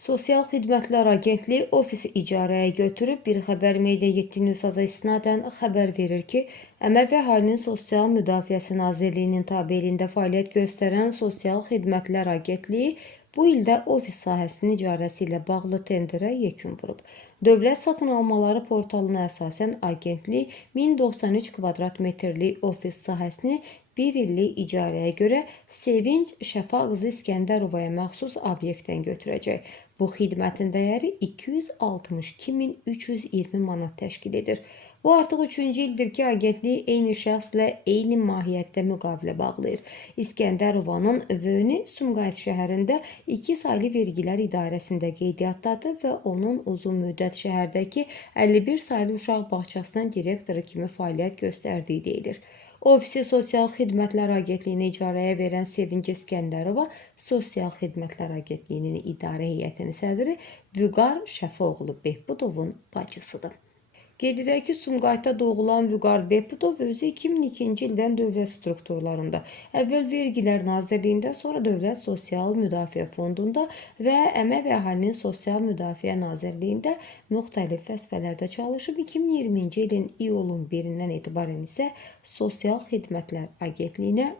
Sosial Xidmətlər Agentliyi ofisi icarəyə götürüb. Bir xəbər Media 7 Newsaza istinadən xəbər verir ki, Əmək və Əhalinin Sosial Müdafiəsi Nazirliyinin tabeliyində fəaliyyət göstərən Sosial Xidmətlər Agentliyi bu ildə ofis sahəsinin icarəsi ilə bağlı tenderə yekun vurub. Dövlət satın almaları portalına əsasən agentlik 1093 kvadrat metrlik ofis sahəsini bir illik icarəyə görə Sevinç Şəfa qızı İskəndərovaya məxsus obyektdən götürəcək. Bu xidmətin dəyəri 262.320 manat təşkil edir. Bu artıq 3-cü ildir ki, agentlik eyni şəxslə eyni mahiyyətdə müqavilə bağlayır. İskəndərovanın Vöni Sumqayıt şəhərində 2 saylı vergilər idarəsində qeydiyyatdadır və onun uzun müddət şəhərdəki 51 saylı uşaq bağçasının direktoru kimi fəaliyyət göstərdiyi deyilir. Ofisi Sosial Xidmətlər Agentliyini icarəyə verən Sevinç İskəndərova Sosial Xidmətlər Agentliyinin idarə heyətinin sədri Vüqar Şəfaoğlu Behbudovun bacısıdır. Qeyd edək ki, Sumqayıtda doğulan Vüqar Behbudov özü 2002-ci ildən dövlət strukturlarında, əvvəl Vergilər Nazirliyində, sonra Dövlət Sosial Müdafiə Fondunda və Əmək və Əhalinin Sosial Müdafiə Nazirliyində müxtəlif vəzifələrdə çalışıb. 2020-ci ilin iyulun 1-dən etibarən isə Sosial Xidmətlər Agentliyinə